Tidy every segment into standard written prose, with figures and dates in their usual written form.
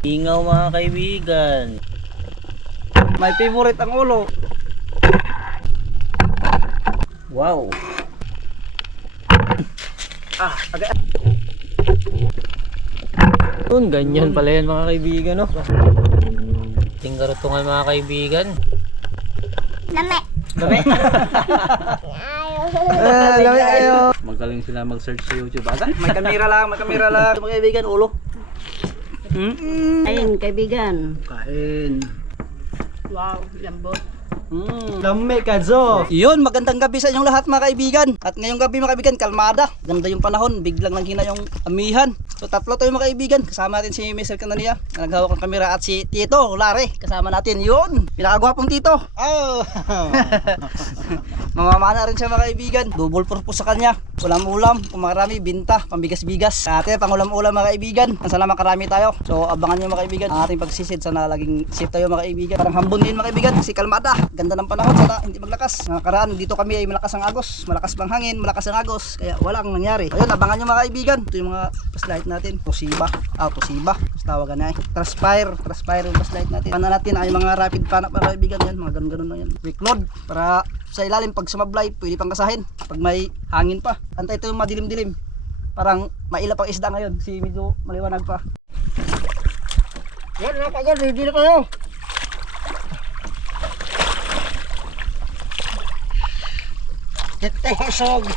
Ingaw mga kaibigan. May favorite ang ulo. Wow. Agad. Yun, ganyan pala yan mga kaibigan, no? Tingkarutungan mga kaibigan. Lami. Lami kayo. Magaling sila mag-search sa YouTube. Agad. May kamera lang, Mga kaibigan, ulo. Ayun, kaibigan. Kain. Wow, lambot. Lami ka, Zo. Yun, magandang gabi sa inyong lahat mga kaibigan. At ngayong gabi mga kaibigan, kalmada. Ganda yung panahon, biglang nanghina yung amihan. So tatlo tayo mga kaibigan. Kasama natin si Mr. Kanania, na naghawak ng kamera, at si Tito Lare. Kasama natin yun. Pinakagwapong Tito. Oh. Mamamana rin siya mga kaibigan. Double purpose sa kanya. Ulam-ulam, kung marami, binta, pambigas-bigas. Ate, pangulam-ulam mga kaibigan. Sana makarami tayo. So abangan nyo mga kaibigan ang ating pagsisid. Sana laging safe tayo mga kaibigan. Parang hambon din mga kaibigan. Si kalmada. Ganda ng panahon, sana hindi maglakas. Nakaraan dito kami ay malakas ang agos. Malakas pang hangin, malakas ang agos. Kaya walang nangyari. Ayun, abangan nyo mga kaibigan. Ito yung mga flashlight natin. Toshiba. Toshiba. Tawagan na eh. Transpire yung flashlight natin. Pana natin ay mga rapid panak mga kaibigan yan. Mga ganun-ganun lang yan. Quick load. Para sa ilalim pag sumablay, pwede pang kasahin. Pag may hangin pa. Antay ito yung madilim-dilim. Parang maila pang isda ngayon. Si medyo maliwanag pa. Yan, napagod. Ready na kayo. Ito hasog.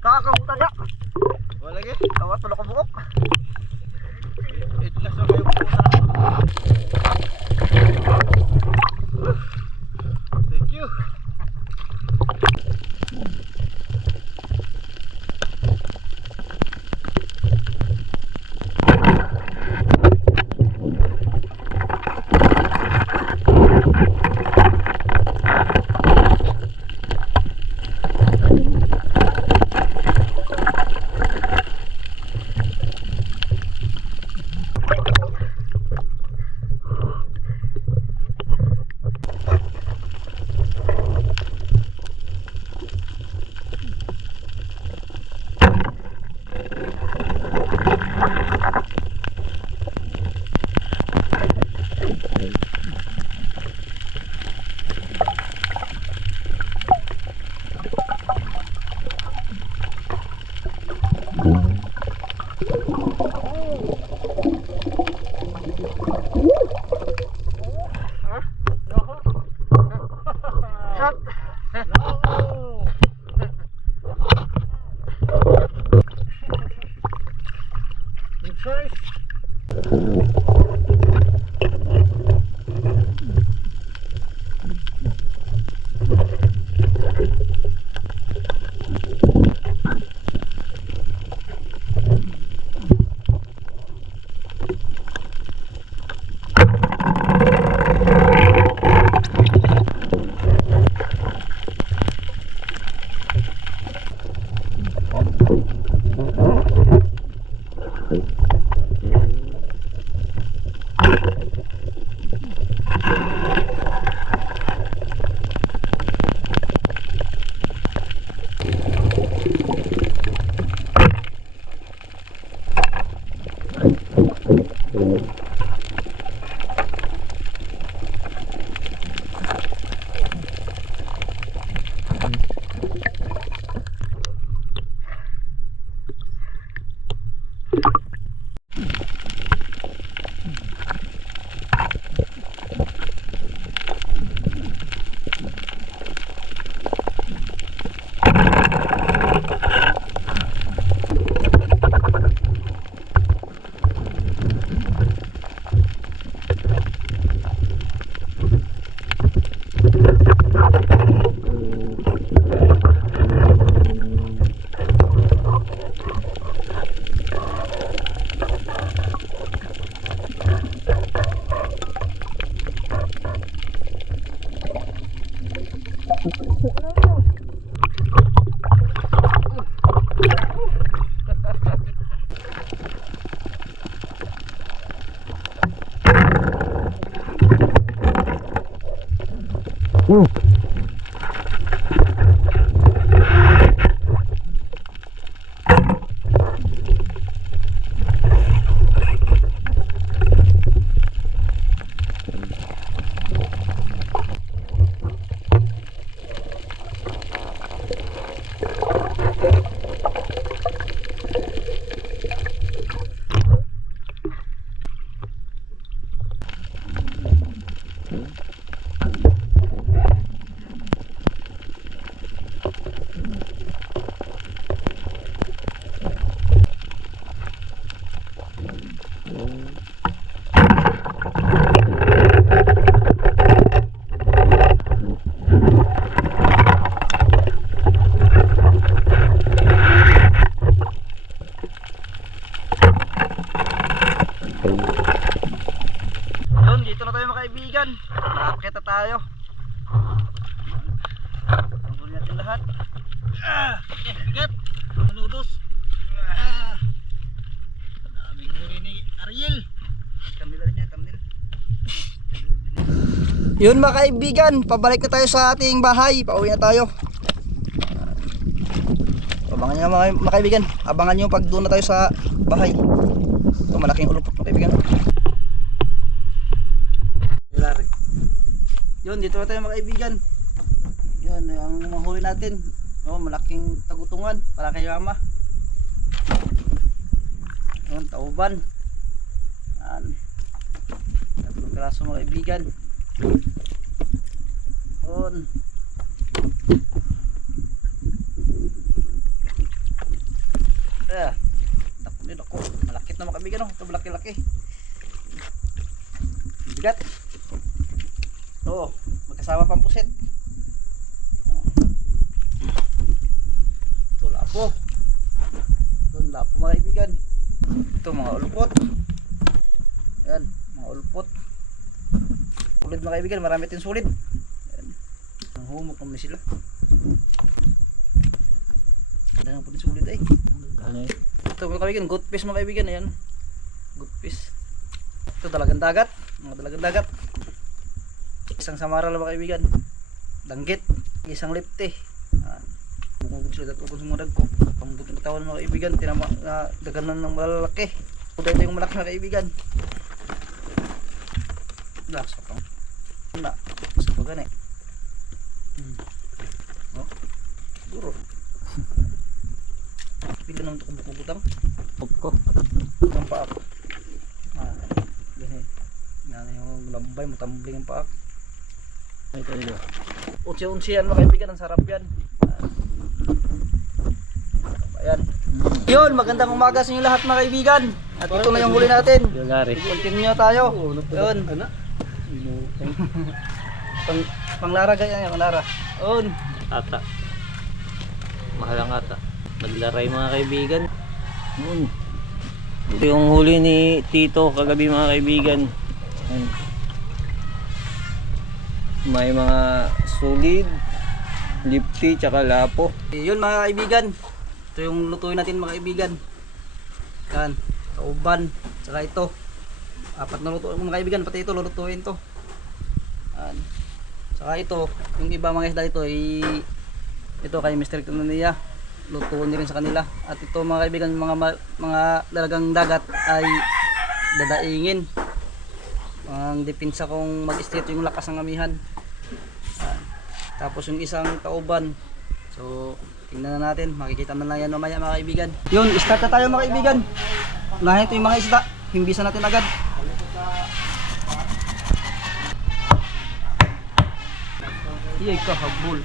Nakakamutan niya. Wala lagi. Tawa tulok ko buok. Itlas na kayo po sa. Thank you. Yun, dito na tayo mga kaibigan. Nakakita tayo. Tanggalin natin lahat. Bigat. Manudos. Daming huli ni Ariel. Kamila rin yan, kamil. Yun mga kaibigan, pabalik na tayo sa ating bahay. Pauwi na tayo. Abangan nyo mga kaibigan. Abangan nyo pag doon na tayo sa bahay. Ito malaking ulupot mga kaibigan. Yun, dito na tayo mga kaibigan. Yun, ang mahuli natin. Oh, malaking tagutungan para kay mama. Yun, tauban. Yan. Tatlong piraso mga kaibigan. Yun. Takot din ako. Malakit na mga kaibigan. Ito malaki-laki. Bigat. Oo, magkasama pang puset. Ito lapo. Ito lapo mga kaibigan. Ito mga ulpot. Yan, mga ulpot. Sulit mga kaibigan, marami din sulit. Yan. Ang humok naman sila. Ganda po din sulit ay. Ito mga kaibigan, good fish mga kaibigan. Ayan, good fish. Ito dalagang dagat, mga dalagang dagat. Isang samara lang mga kaibigan, danggit, isang lipte. Bukong sila at ukon sa mga dagko. Pambut ng katawan mga kaibigan, daganan ng malalaki. Uday ito yung malaki mga kaibigan. Lasa pang na, sa pagani. Oh, duro. Pila naman ito kung bukong-butang. Ko. Ang paak. Yan yung lambay, matambling ang paak. Ito. Unsi-unsi yan mga kaibigan, ang sarap yan. Ayan. Yun, magandang umaga sa inyo lahat mga kaibigan. At ito na yung huli natin. Yolari. Continue tayo. Yun. Panglara ganyan, panglara. Yun. Ata. Mahal ang ata. Naglaray mga kaibigan. Ito yung huli ni Tito kagabi mga kaibigan. Ayan. May mga solid, lipti, tsaka lapo. Yun mga kaibigan. Ito yung lutuin natin mga kaibigan. Yan, kauban, tsaka ito. Apat na lutuin mga kaibigan, pati ito lulutuin to. Yan. Tsaka ito, yung iba mga isda dito ito kay Mr. Tunania. Lutuin din rin sa kanila. At ito mga kaibigan, mga dalagang dagat ay dadaingin. Ang depensa kung mag-straight yung lakas ng amihan. Tapos yung isang kauban. So tingnan na natin, makikita na lang yan mamaya mga kaibigan. Yun, start na tayo mga kaibigan. Unahin ito yung mga isda, himbisan natin agad. Iyay kahabol.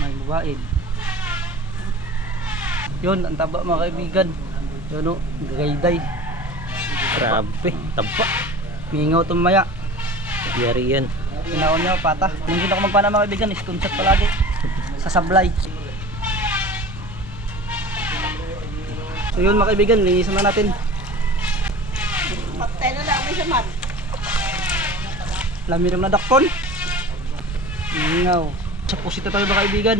May buwaid. Yun, ang taba mga kaibigan. Yun o, gagayday. Grabe, taba. Mingaw tumaya. Yari yan. Pinaon niya pata. Nung hindi ako magpana mga kaibigan, stone shot palagi. Sa sablay. So yun mga kaibigan, linisan na natin. Patay na lang, may samat. Lamiram na dakpon. Mingaw. Sa pusita tayo mga kaibigan.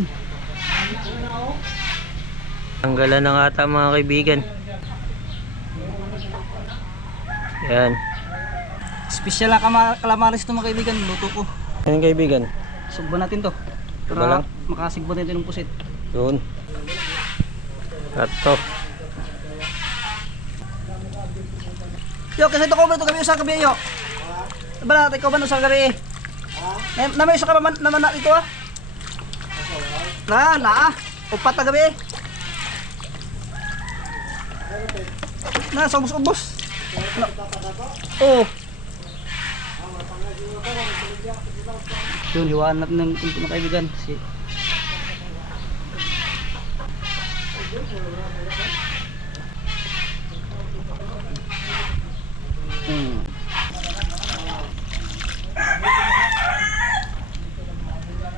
Tanggalan ng ata mga kaibigan. Yan. Special na calamares ito mga kaibigan, luto ko. Ayun kaibigan. Sugban natin to. Suba Para lang? makasigban natin ng pusit. Yun. At to. Yo, kasi ito ko ba ito kami usang gabi yo? Bala, ikaw ba usang gabi? Na may isa ka naman na ito ah? Na. Upat na gabi. Na, sa ubos-ubos. Oo. Yun, hiwaan natin ng ito mga kaibigan.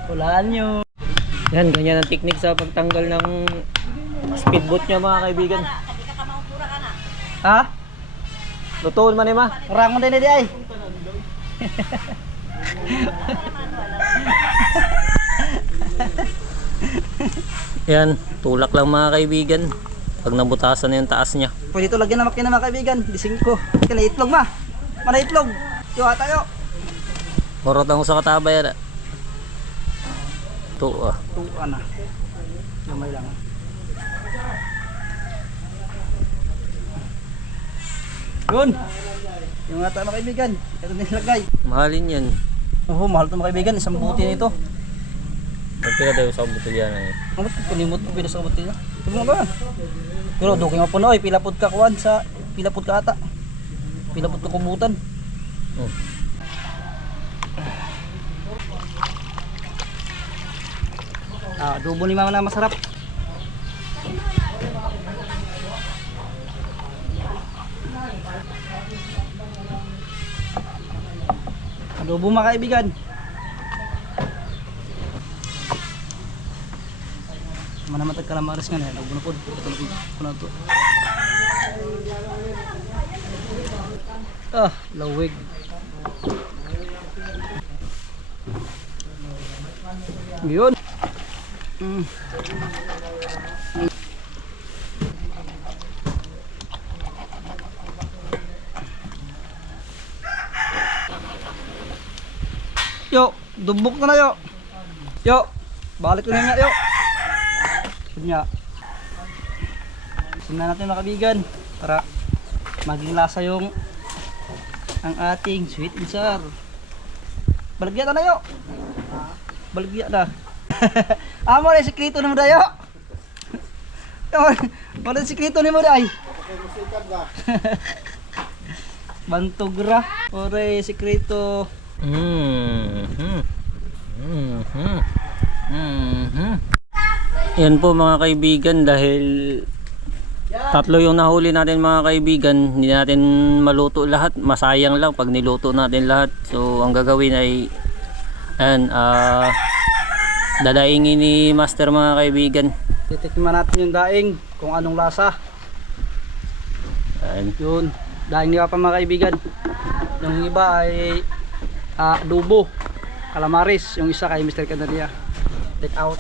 Hulaan nyo. Yan, ganyan ang technique sa pagtanggal ng speedboat niya mga kaibigan. Ha? Lutuon man ma. Rangon din na ay. Yan, tulak lang mga kaibigan. Pag nabutasan na yung taas niya. Pwede ito lagyan ng makina mga kaibigan. Gising ko. Kaya itlog ma. Mana itlog. Yo, tayo. Korot ang sa katabay yan. Ito ah. Tuan na. Gamay lang. Yun. Yung ata mga kaibigan. Ito nilagay. Mahalin yan. Oo, mahal ito mga kaibigan. Isang buti nito. Magpila tayo sa butilya na eh. Ano ito? Kunimot ko pila sa buti na. Ito mo ba? Pero doking mo po na. Pilapod ka kuwan sa... Pilapod ka ata. Pilapod ka kubutan. Oh. Adobo ni mama na masarap. Adobo mga kaibigan. Manamatag kalamares nga na. Adobo na po. Ito na po. Lawig. Yun. Yo, dubok na yo. Yo, balik na nga yo. Kunya. Sinan natin mga kaibigan para maging lasa yung ang ating sweet and sour. Baligya na yo. Baligya na. Amo na sikreto ni mo dayo. Wala sikreto ni mo day. Bantugra. Ore sikreto. Yan po mga kaibigan, dahil tatlo yung nahuli natin mga kaibigan, hindi natin maluto lahat, masayang lang pag niluto natin lahat. So ang gagawin ay ayan, dadaingin ni Master mga kaibigan. Titikman natin yung daing kung anong lasa. Ayan. Yun, daing ni Papa mga kaibigan. Yung iba ay adobo, calamares, yung isa kay Mr. Canaria. Take out.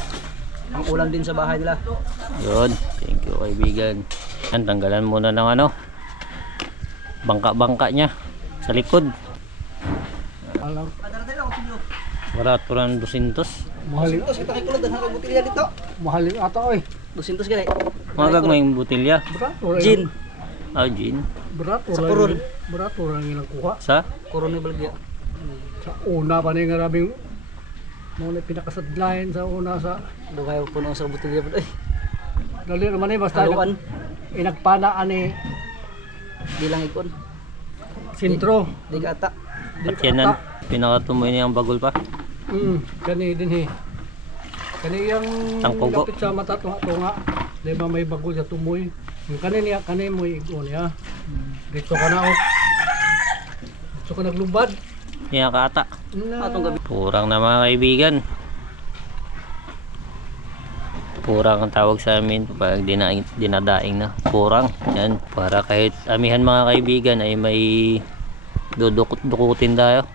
Ang ulam din sa bahay nila. Yun, thank you kaibigan. Yan, tanggalan muna ng ano, bangka-bangka nya sa likod. Barat po ng 200. Mahalin. Kita kay kulod ang butilya dito. Mahalin ata oy. 200 gani. Mga gagmayng butilya. Berat orang. Gin. Gin. Berat Sa orang. kurun. Berat orang ilang kuha. Sa? Kuron ni Balgya. Sa una pa ni nga rabing mo na pinakasadlayan sa una sa Dugay puno sa butilya pud ay. dali naman eh basta Haluan. inagpana ani Bilang ikon. sintro. Di ka ata. Patyanan. Pinakatumoy niyang bagol pa. Kani din kani yang Tangpugo. lapit sa mata tunga. Di ba may bagol sa tumoy. Yung kani niya kani mo igon ya. Dito ka na og. Dito ka naglubad. Yan ka ata. Atong gabi. Kurang na mga kaibigan. Kurang ang tawag sa amin pag dinadaing na. Kurang. Yan. Para kahit amihan mga kaibigan ay may dudukot-dukutin tayo.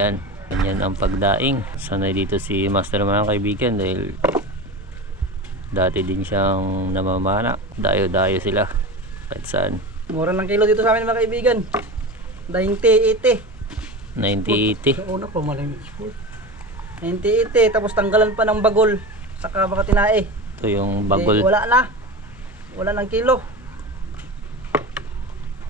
Yan. Ganyan ang pagdaing. Sanay dito si Master mga kaibigan dahil dati din siyang namamana. Dayo-dayo sila. Kahit saan. Mura ng kilo dito sa amin mga kaibigan. 90-80. 90-80. Sa una pa maling sport. 90-80. Tapos tanggalan pa ng bagol. Saka baka tinae. Ito yung Eh, bagol. wala na. Wala ng kilo.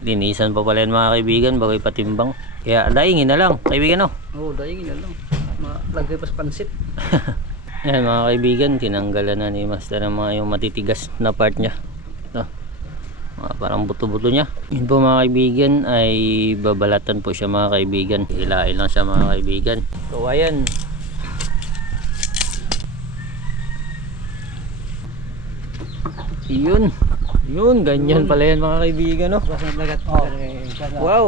Linisan pa pala yan mga kaibigan bago ipatimbang. Kaya daingin na lang kaibigan, no? Oo, dahil yun lang. Lagay pa sa pansit. Yan mga kaibigan, tinanggalan na ni Master ng mga yung matitigas na part niya. Ito. Mga parang buto-buto niya. Yun po mga kaibigan ay babalatan po siya mga kaibigan. Hilain lang siya mga kaibigan. So ayan. Yun, ganyan pala yan mga kaibigan, no? Oh. Wow,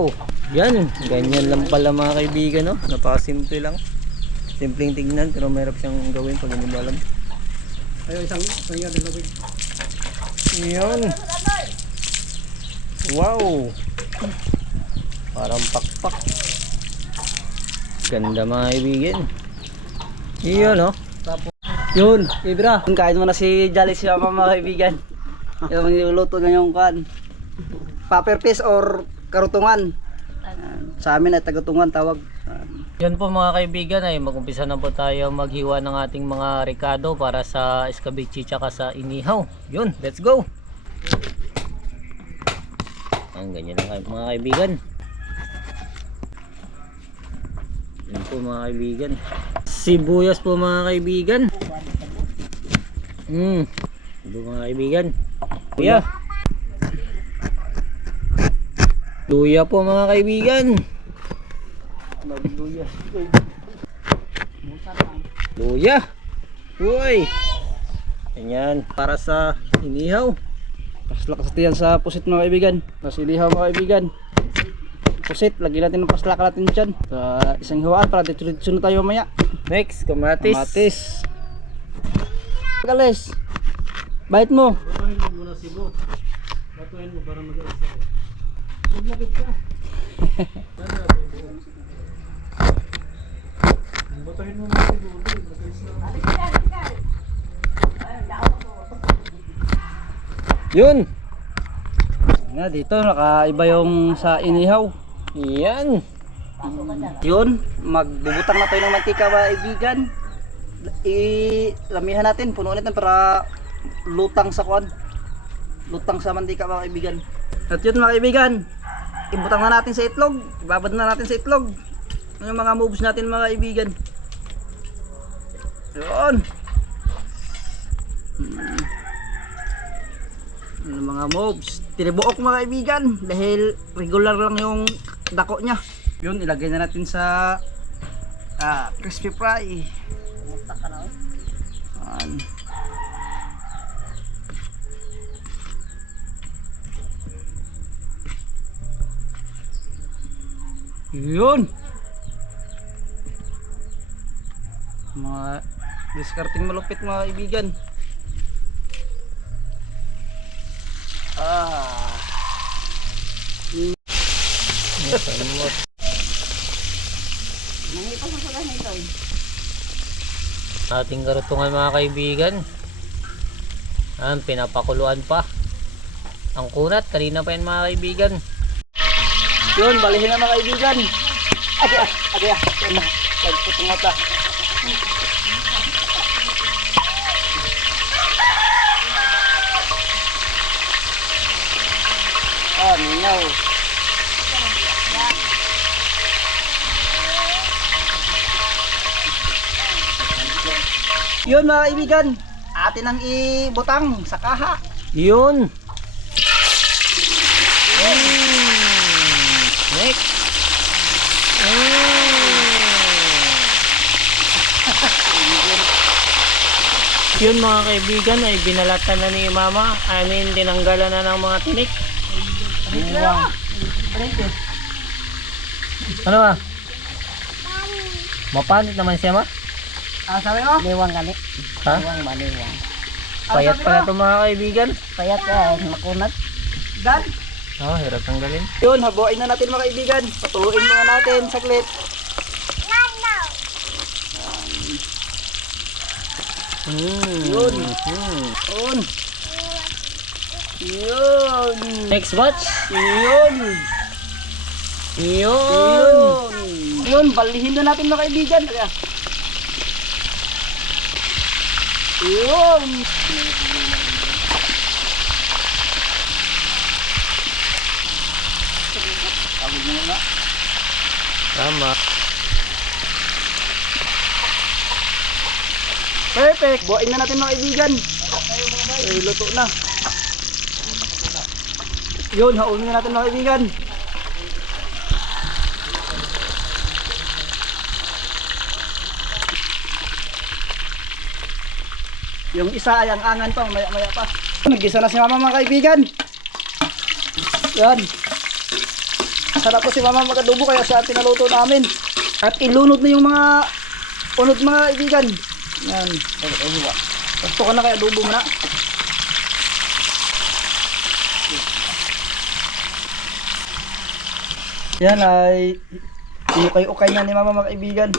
yan, ganyan lang pala mga kaibigan, no? Napakasimple lang. Simpleng tignan pero mahirap siyang gawin pag hindi mo alam. Ayun, isang yan nilawin. Yun. Wow. Parang pakpak. Ganda mga kaibigan. Yun, no? Yun, Ibra. Kain mo na si Jolly si Mama mga kaibigan. Yung niluluto na yung kan. Paper fish or karutungan. Sa amin ay tagutungan tawag. Yan po mga kaibigan ay mag-umpisa na po tayo maghiwa ng ating mga ricado para sa escabeche tsaka sa inihaw. Yun, let's go! Ang ganyan lang mga kaibigan. Yan po mga kaibigan. Sibuyas po mga kaibigan. Ito mga kaibigan. Luya. Luya po mga kaibigan. Luya. Uy. Ganyan para sa inihaw. Paslak sa tiyan sa pusit mga kaibigan. Tapos ilihaw mga kaibigan. Pusit, lagyan natin ng paslak natin dyan. Sa isang hiwaan para dito na tayo mamaya. Next, kamatis. Kamatis. Galis. Bait mo. Batuhin mo muna sibo. Batuhin mo para mag-aisa. Maglapit ka. Batuhin mo muna sibo. Yun. Nga dito nakaiba yung sa inihaw. Yan. Yun, magbubutang na tayo ng mantika mga kaibigan. Ilamihan natin, punuan natin para lutang sa kwan. Lutang sa mantika mga kaibigan. At yun mga kaibigan, ibutang na natin sa itlog. Ibabad na natin sa itlog. Ano yung mga moves natin mga kaibigan. Yun. Ano mga moves. Tinibuok mga kaibigan dahil regular lang yung dako niya. Yun, ilagay na natin sa crispy fry. Yun. Mga discarding malupit mga kaibigan. Ating karutungan mga kaibigan. Pinapakuluan pa. Ang kunat, kanina pa yan mga kaibigan. Yun, balihin na mga kaibigan. Agay. Yan na. Lagputong mata. Mingaw. Yun mga kaibigan, atin ang ibutang sa kaha. Yun. Next. Yun mga kaibigan ay binalatan na ni Mama. Tinanggalan na ng mga tinik. Ano ba? Mapanit naman siya, Ma? Sabi mo? Liwang gali. Ha? Maliwang. Payat pala ito mga kaibigan. Payat makunat. Dan? Hirap tanggalin. Yun, habuin na natin mga kaibigan. Patuloyin muna natin saglit. Yun. Yun. Yun. Next batch. Yun. Yun! Yun, balihin na natin mga kaibigan. Kaya. Yun! Tawag na nga. Tama. Perfect! Buhain na natin mga kaibigan. Ay, luto na. Yun, haunin na natin mga kaibigan. Yung isa ay ang angan pa, maya-maya pa. Nag-isa na si mama mga kaibigan. Yan. Sarap po si mama magadubo kaya sa ating naluto namin. At ilunod na yung mga unod mga kaibigan. Yan. Gusto ka na kaya adobo mo na. Yan ay inukay-ukay niya ni mama mga kaibigan.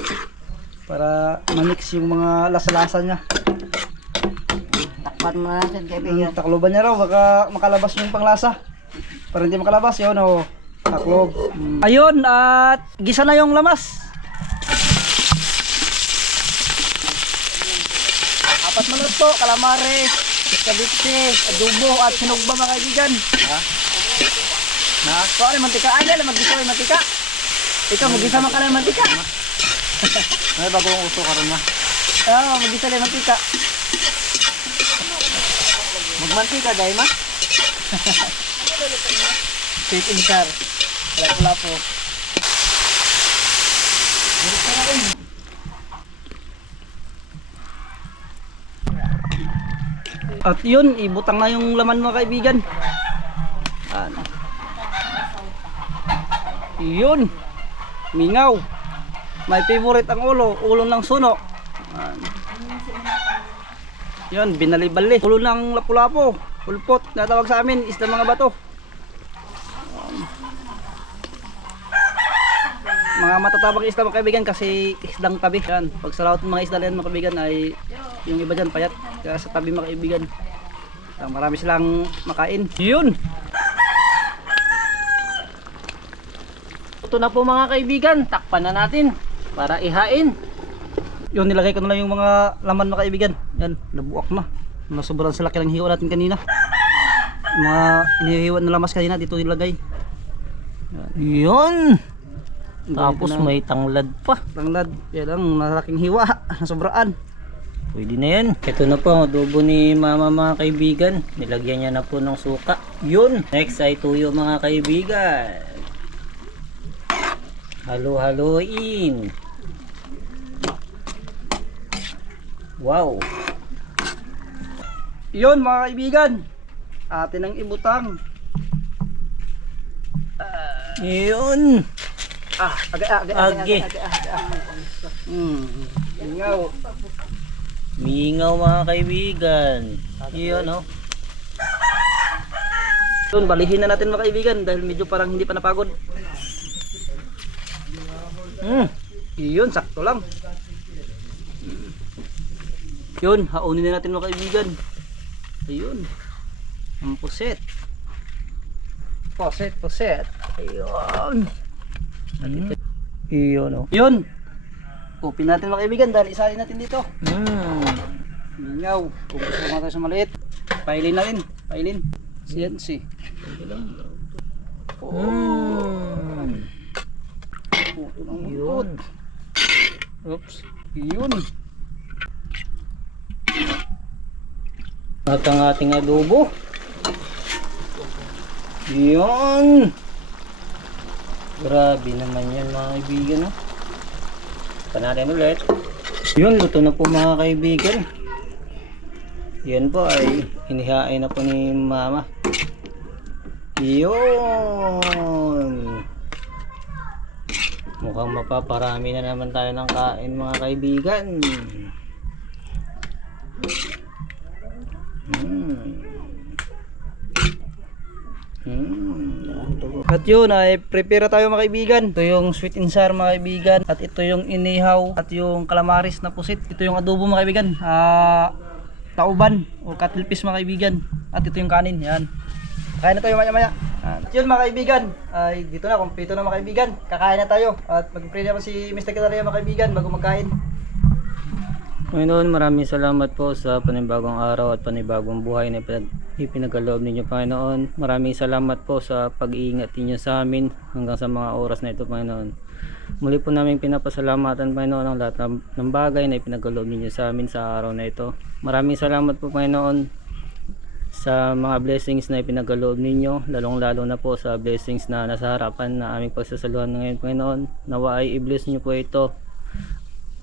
Para ma-mix yung mga lasa-lasa niya. Takpan mo natin kaibigan. Takloban niya raw, baka makalabas yung panglasa. Para hindi makalabas, yun o. Taklob. Ayun, at gisa na yung lamas. Apat maluto, calamari, kabitse, adobo, at sinugba mga kaibigan. Ha? Na, so ano mantika? Ay, dala, mag-gisa yung mantika. Ikaw, mag-gisa man ka ng mantika. May bagong uso ka rin na. Oo, mag-gisa yung mantika. Magmantika dahil ma? Sweet and sour. Wala po. At yun, ibutang na yung laman mga kaibigan. Ano? Yun. Mingaw. My favorite ang ulo. Ulo ng suno. Ano? Yun, binali-bali. Ulo ng lapu-lapo. Pulpot. Natawag sa amin. Isda mga bato. Mga matatabang isda mga kaibigan kasi isdang tabi. Yan. Pag sa lahat ng mga isda yan mga kaibigan ay yung iba dyan payat. Kaya sa tabi mga kaibigan. Marami silang makain. Yun. Ito na po mga kaibigan. Takpan na natin para ihain. Yun, nilagay ko na lang yung mga laman mga kaibigan. Yan, nabuak na. Sobrang sa laki ng hiwa natin kanina. Mga inihiwan na lamas kanina dito nilagay. Yun! Tapos may tanglad pa. Tanglad. Yan lang, nalaking hiwa. Nasobraan. Pwede na yan. Ito na po ang adobo ni mama mga kaibigan. Nilagyan niya na po ng suka. Yun! Next ay tuyo mga kaibigan. Halo-haloin. Wow! Yun mga kaibigan. Atin ang ibutang. Yun! Age. Ingaw. Mingaw mga kaibigan. Yun oh. Yun, balihin na natin mga kaibigan dahil medyo parang hindi pa napagod. Yun, sakto lang. Yun, haunin na natin mga kaibigan. Ayun. Ang puset. Puset. Ayun. Yun oh. Yun. Upin natin mga kaibigan dahil isalin natin dito. Mingaw. Kung gusto natin sa maliit. Pailin natin. Pailin. CNC. Yun. Oops. Yun. At ang ating adobo. Yun. Grabe naman yan mga kaibigan. No? Panatin ulit. Yun, luto na po mga kaibigan. Yan po ay inihain na po ni mama. Yun. Mukhang mapaparami na naman tayo ng kain mga kaibigan. At yun ay prepare tayo mga kaibigan. Ito yung sweet and sour mga kaibigan. At ito yung inihaw. At yung calamaris na pusit. Ito yung adobo mga kaibigan. Tauban o cuttlefish mga kaibigan. At ito yung kanin. Yan. Kain na tayo maya maya. At yun mga kaibigan, ay dito na, kumpleto na mga kaibigan. Kakain na tayo at mag-pray naman si Mr. Calaria mga kaibigan bago magkain. Panginoon, maraming salamat po sa panibagong araw at panibagong buhay na ipinagaloob ninyo, Panginoon. Maraming salamat po sa pag-iingat ninyo sa amin hanggang sa mga oras na ito, Panginoon. Muli po namin pinapasalamatan, Panginoon, ang lahat ng bagay na ipinagaloob ninyo sa amin sa araw na ito. Maraming salamat po, Panginoon, sa mga blessings na ipinagaloob ninyo, lalong lalo na po sa blessings na nasa harapan na aming pagsasaluhan ngayon, Panginoon. Nawa ay i-bless nyo po ito,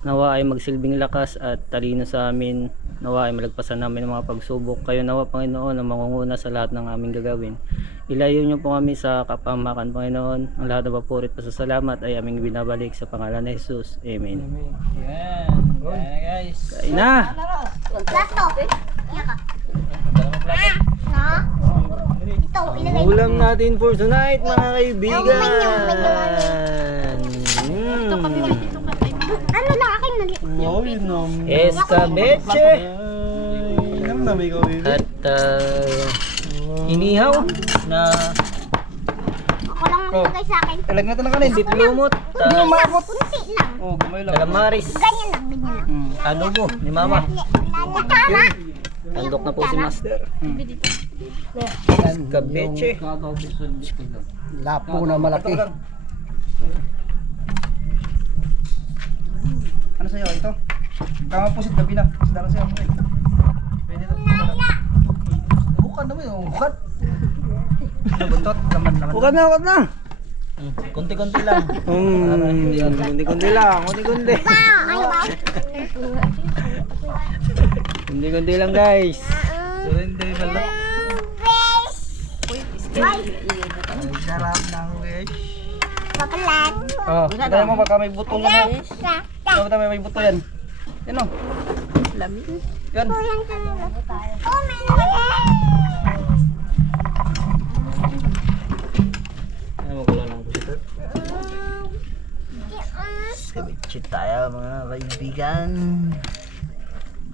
nawa ay magsilbing lakas at talino sa amin, nawa ay malagpasan namin ang mga pagsubok. Kayo nawa, Panginoon, ang mangunguna sa lahat ng aming gagawin. Ilayo nyo po kami sa kapahamakan, Panginoon. Ang lahat ng papuri at pasasalamat ay aming binabalik sa pangalan ni Jesus. Amen. Yan guys. Kain na! Ulam natin for tonight, mga kaibigan. Ano lang aking nali? Escabeche at inihaw na Ako lang magbigay sa akin. Talag na ito na kanin. sitlumot, Kunti lang. Oh, gamay lang. calamaris, Ganyan lang, ganyan lang. adobo ni Mama. Tama. Tandok na po si Master. Escabeche. Lapo na malaki. Ano sa'yo? Ito? Tama po si gabi na. Sadara sa'yo. Pwede ito. Bukan naman yun. Bukan. Buntot. Laman. Ukat na. Kunti-kunti lang. Kunti-kunti lang. Kunti-kunti. Ay, wow. Kunti-kunti lang, guys. Hindi balak. Ay, Sarap ng wish. papalat. Oh, tayo mo baka may buto na. Baka tayo may buto yan. Yan o. Yan. Kulang talaga. Oh, may naman. Ano mo kulang ng kusito? Escabeche tayo, mga kaibigan.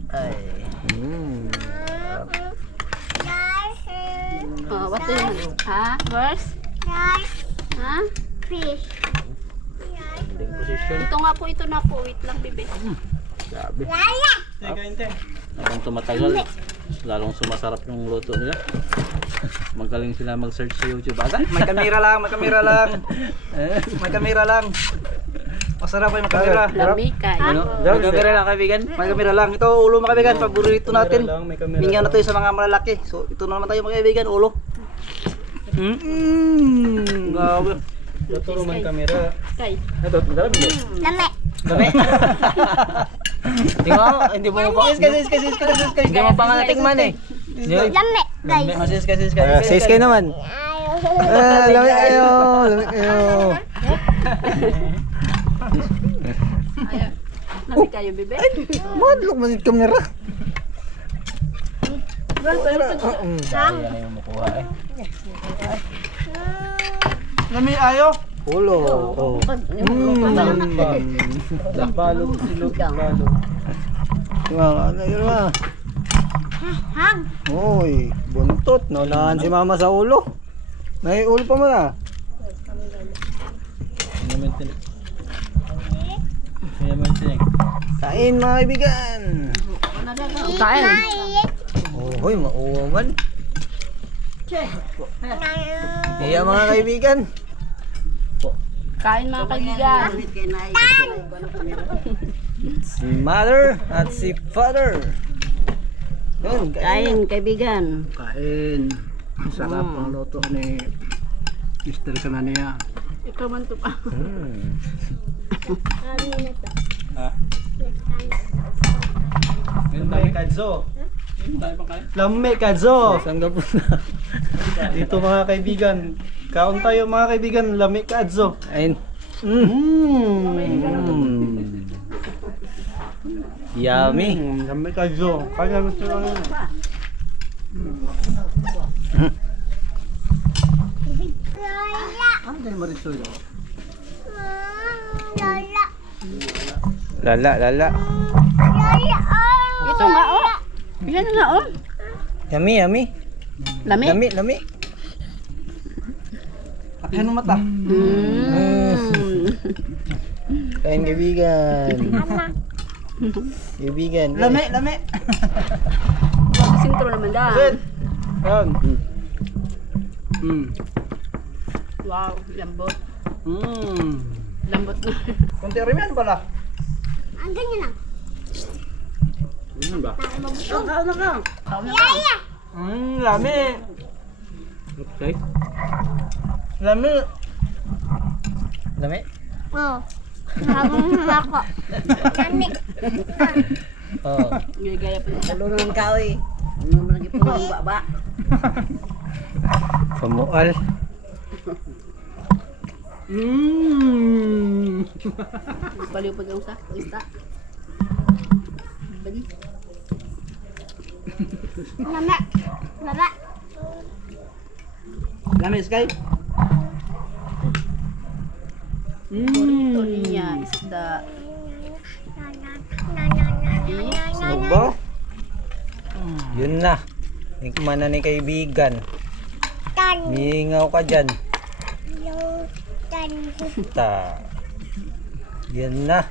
Ay. Oh, what do you want? Ha? Verse? Ha? Fish. Ending position. Ito nga po, ito na po. Wait lang, bebe. Grabe. Lala. Habang tumatagal, lalong sumasarap yung luto nila. Magaling sila mag-search sa YouTube. Aga? May kamera lang. May kamera lang. May kamera lang. Masarap ay makamera. Lamika. Ano? May kamera lang, kaibigan. May kamera lang. Ito ulo mga kaibigan. Paborito natin. Bingyan na tayo sa mga malalaki. So ito na naman tayo mga kaibigan. Ulo. Grabe. Naturo man kamera. Kay. Ito, madami din. Lame. Dami. Hindi mo pa. Hindi mo pa nga natikman eh. Lame, guys. Sis kayo naman. Lamig kayo. Lamig kayo, bebe. Madlok man yung kamera. Lami ayo. Ulo. Balot silog balot. Ano yun ba? Hag. Uy, buntot. Naunahan si Mama sa ulo. May ulo pa mo na. Kain mga kaibigan. Kain. Uy, mauwaman. Iya mga kaibigan. Kain mga kaibigan. Si Mother at si Father. Yun, kain. kaibigan. Kain. Sarap ang luto ni Mr. Kanania. Ikaw man to pa. Lami kadzo. Lami kadzo. Saan ka po na? Dito mga kaibigan. Kaon tayo mga kaibigan. Lami kadzo. Ayun. Yummy. Lami kadzo. Kaya gusto lang yun. Ano tayo marisoy? Lala. Lala. Lala. Ito nga, oh. Yan nga, oh. Yummy. Lami. Lami. Ano mata? Kain kaibigan. Kaibigan. Lami, lami. Sintro naman dyan. Good. Yan. Wow, lambot. Mm. Lambot na. Kunti rin yan pala. Ang ganyan lang. Ano ba? Ano ka? Yaya! Lami. Okay. Lami. Lami? Oo. Nakakang ako. Lami. Oo. Gaya pa niya. Talunong ka oy. Ano man lagi po ng baba. Pamual. Baliw pa yung sa ista. Bali. Lami. Lami. Lami, Sky. Ito niya, isda. Snog ba? Yun na. Nikman na ni kaibigan. Mingaw ka dyan. Ta. Yan na.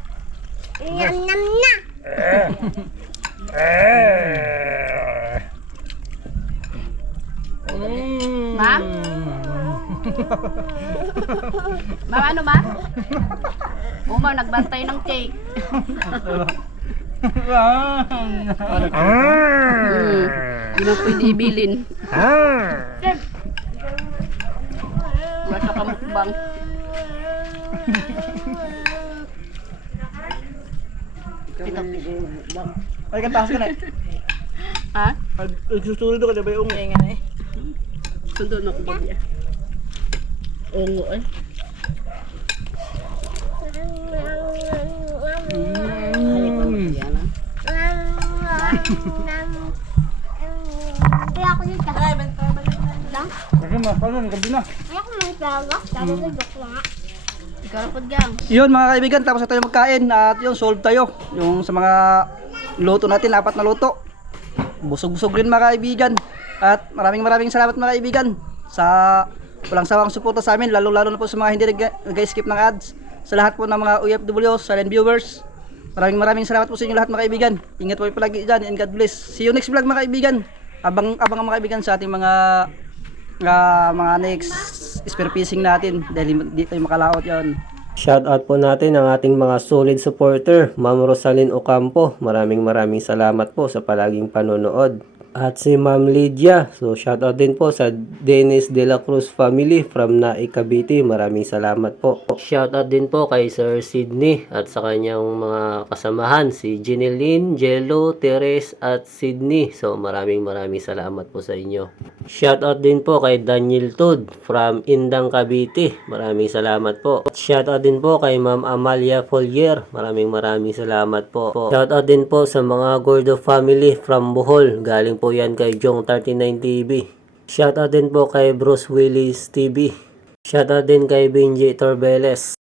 Nam nam na. Ma'am? Ma'am, ano ma? Mama, nagbantay ng cake. Hindi mo pwede ibilin. Wala ka kamukbang. Ay, kantaas ka na. Ha? Nagsusulo ka na ba yung... Sundo na ko ba niya? Oo eh. Kaya ako dito. Lang? Kasi paano, gabi na. Kaya ako may plaga. Sabi ko, joke lang. Ikaw na po gang. Yun mga kaibigan, tapos na tayo magkain at yun, solve tayo. Yung sa mga luto natin, 4 na luto. Busog-busog rin mga kaibigan. At maraming salamat mga kaibigan sa walang sawang suporta sa amin, lalo-lalo na po sa mga hindi nag-skip ng ads. Sa lahat po ng mga OFWs, silent viewers. Maraming salamat po sa inyo lahat mga kaibigan. Ingat po palagi dyan and God bless. See you next vlog mga kaibigan. Abang mga kaibigan sa ating mga next spear fishing natin dahil di tayo makalaot yon. Shoutout po natin ang ating mga solid supporter, Ma'am Rosalyn Ocampo. Maraming salamat po sa palaging panonood. At si Ma'am Lydia. So shoutout din po sa Dennis De La Cruz family from Naik, Cavite. Maraming salamat po. Shoutout din po kay Sir Sydney at sa kanyang mga kasamahan, si Jeneline, Jello, Teres at Sydney. So maraming salamat po sa inyo. Shoutout din po kay Daniel Todd from Indang, Cavite. Maraming salamat po. Shoutout din po kay Ma'am Amalia Follier. Maraming salamat po. Shoutout din po sa mga Gordo family from Bohol. Galing po yan kay Jong39 TV. Shoutout din po kay Bruce Willis TV. Shoutout din kay Benji Torbeles.